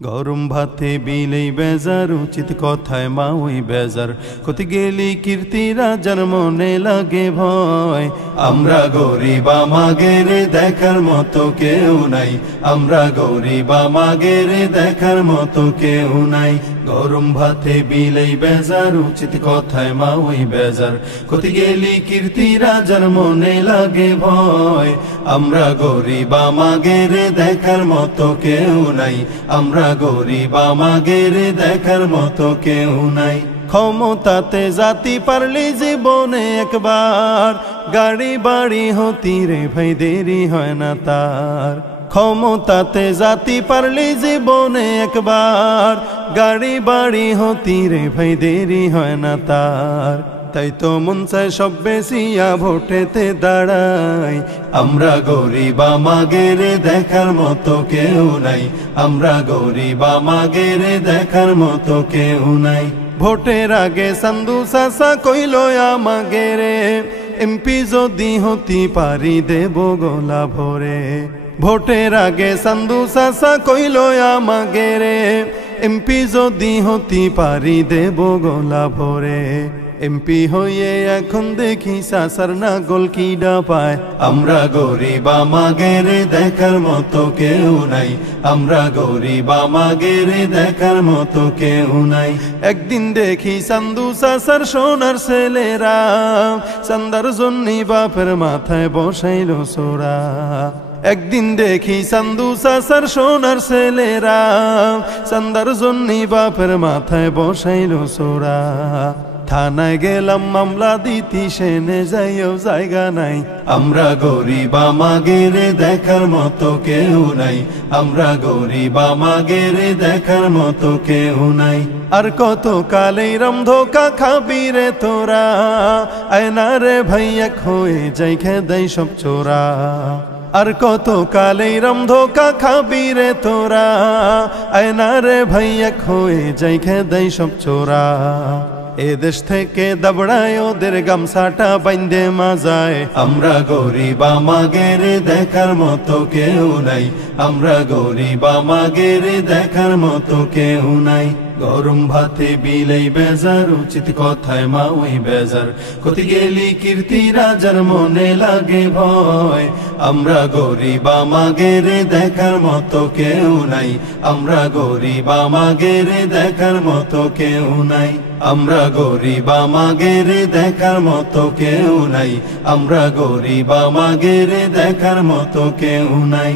গরম ভাতে বিলেই বেজার উচিত কথায় মা ওই বেজার কত গেলি কীর্তি রাজার মনে লাগে ভয়। আমরা গরিব আমাগের দেখার মতো কেউ নাই, আমরা গরিব আমাগের দেখার মতো কেউ নাই। গরম ভাতে বিলেই বেজার উচিত কথায় মা ওই বেজার কত গেলি কীর্তি রাজার মনে লাগে ভয়। আমরা গরিব আমাগের দেখার মতো কেউ নাই, আমরা গরিব আমাগের দেখার মতো কেউ নাই। ক্ষমতাতে জাতি পারলি জীবনে একবার, গাড়ি বাড়ি হতি রে ভাই দেরি হয় না তার। ক্ষমতাতে জাতি পারলি জীবনে একবার, গাড়ি বাড়ি হতি রে ভাই দেরি হয় না তার। তাই তো মন চায় সব বেশিয়া ভোটেতে দাঁড়াই। আমরা গরিব আমাগের দেখার মতো কেউ নাই, আমরা গরিব আমাগের দেখার মতো কেউ নাই। ভোটের আগে সান্দু চাচা কইল আমাগেরে, এমপি যদি হতি পারি দেব গলা ভরে। ভোটের আগে সান্দু চাচা কইল আমাগেরে, এমপি যদি হতি পারি দেব গলা ভরে। এমপি হয়ে এখন দেখি চাচার না গোল কিডা পায়। আমরা গরিব আমাগের দেখার মতো কেউ নাই, আমরা গরিব আমাগের দেখার মতো কেউ নাই। একদিন দেখি চান্দু চাচার সোনার ছেলেরা, চান্দার জন্যই বাপের মাথায় বসাইল সোরা। একদিন দেখি চান্দু চাচার সোনার ছেলেরা, চান্দার জন্যই বাপের মাথায় বসাইল সোরা। থানায় গেলাম মামলা দিতি, সেনে যাইও জায়গা নাই। আমরা গরিব আমাগের দেখার মতো কেউ নাই, আমরা গরিব আমাগের দেখার মতো কেউ নাই। আর কত কালেই রমধোকা খাবি রে তোরা, আয়না রে ভাইয়া হয়ে যাই খেদাই সব চোরা। আর কত কালেই রমধোকা খাবি রে তোরা, আয়না রে ভাইয়া হয়ে যাই খেদাই সব চোরা। এ দেশ থেকে দাবড়ায় ওদের গামছাটা বাইন্দে মাজায়। আমরা গরিব আমাগের দেখার মতো কেউ নাই, আমরা গরিব আমাগের দেখার মতো কেউ নাই। গরম ভাতে বিলেই বেজার উচিত কথায় মা ওই বেজার কত গেলি কীর্তি রাজার মনে লাগে ভয়। আমরা গরিব আমাগের দেখার মতো কেউ নাই, আমরা গরিব আমাগের দেখার মতো কেউ নাই। আমরা গরিব আমাগের দেখার মতো কেউ নাই, আমরা গরিব আমাগের দেখার মতো কেউ নাই।